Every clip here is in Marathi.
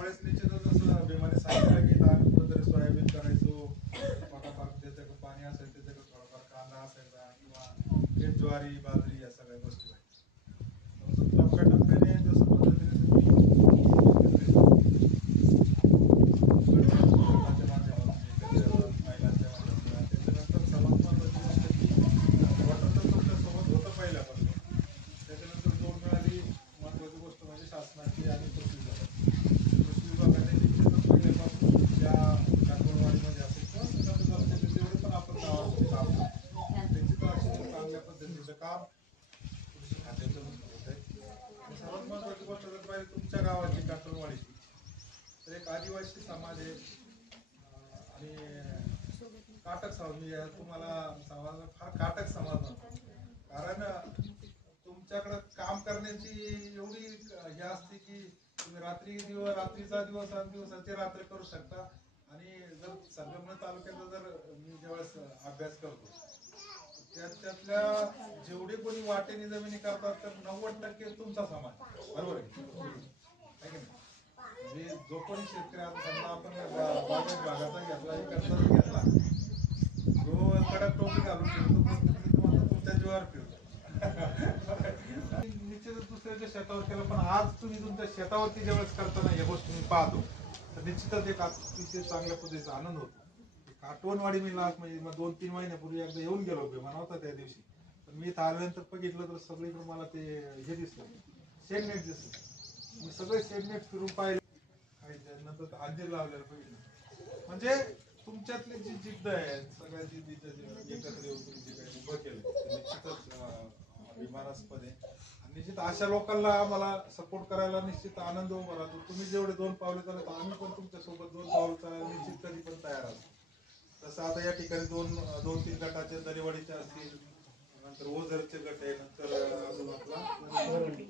त्यावेळेस निश्चितच असं अभिमानी सांगितलं की आम्ही कुठेतरी सोयाबीन करायचो, थोडाफार ज्याच्याकडे पाणी असेल त्याच्याकडे थोडाफार कांदा असायचा किंवा हे ज्वारी बाजरी या सगळ्या गोष्टी व्हायच्या. टप्प्याटप्प्याने जसं पद्धतीने त्याच्यानंतर सर्वात महत्वाची गोष्ट की वॉटर तर तुमच्यासोबत होतं पहिल्यापासून. त्याच्यानंतर जोड मिळाली महत्वाची गोष्ट म्हणजे शासनाची आणि कृषी विभागाने निश्चितच पहिल्यापासून ज्या काठवडवाडीमध्ये असेल किंवा जेवढे पण आपण गावामध्ये काम करतो त्याची तर अतिशय चांगल्या पद्धतीचं काम कृषी खात्याचं होत आहे. आणि सर्वात महत्वाची गोष्ट जर पाहिजे तुमच्या गावाची काठवडवाडीची तर एक आदिवासी समाज आहे आणि काटक समाज. मी तुम्हाला समाज फार काटक समाज म्हणतो, कारण तुमच्याकडे काम करण्याची एवढी हे असते की तुम्ही रात्रीचा दिवस आणि दिवसाची रात्र करू शकता. आणि जर संगमनेर तालुक्याचा जर मी ज्यावेळेस अभ्यास करतो त्यातल्या जेवढे कोणी वाटेनी जमिनी करतात तर 90% तुमचा समाज, बरोबर आहे की नाही? म्हणजे जो कोणी शेतकरी आता समजा आपण बागायत भागाचा घेतला इकडचा घेतला जो कडक टोपी घालून फिरतो पण तुमच्या जीवावर फिरतो. निश्चितच दुसऱ्याच्या शेतावर केलं, पण आज तुम्ही तुमच्या शेतावरती ज्यावेळेस करताना या गोष्टी मी पाहतो तर निश्चितच एक अतिशय चांगल्या पद्धतीचा आनंद होतो. काटवणवाडी मी लास्ट म्हणजे 2-3 महिन्यापूर्वी एकदा येऊन गेलो होतो, म्हणा होता त्या दिवशी. पण मी इथं आल्यानंतर बघितलं तर सगळीकडे मला ते हे दिसलं, शेडनेट दिसलं. मी सगळे शेडनेट फिरून पाहिले, नंतर अंजीर लावलेलं बघितलं. म्हणजे तुमच्यातली जी जिद्द आहे सगळ्यांची एकत्र येऊन तुम्ही जे काही उभं केलं निश्चितच अभिमानास्पद आहे. आणि निश्चित अशा लोकांना मला सपोर्ट करायला निश्चित आनंद उभा राहतो. तुम्ही जेवढे 2 पावले चालत आम्ही पण तुमच्या सोबत 2 पावले चालायला निश्चित कधी पण तयार असतो. जसं आता या ठिकाणी 2-3 गटाचे दरेवाडीचे असतील, नंतर ओझरचे गट आहे, नंतर अजून आपला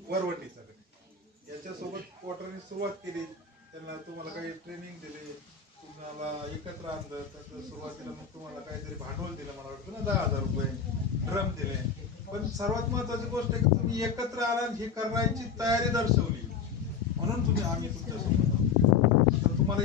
वरवंडीचा गट आहे. याच्यासोबत क्वार्टरने सुरुवात केली, त्यांना तुम्हाला काही ट्रेनिंग दिली, तुम्हाला एकत्र आणलं. तर सुरुवातीला मग तुम्हाला काहीतरी भांडवल दिलं, मला वाटतं ना 10,000 रुपये ड्रम दिले. पण सर्वात महत्वाची गोष्ट आहे की तुम्ही एकत्र आला हे करण्याची तयारी दर्शवली म्हणून आम्ही तुमच्यासोबत आहोत. तर तुम्हाला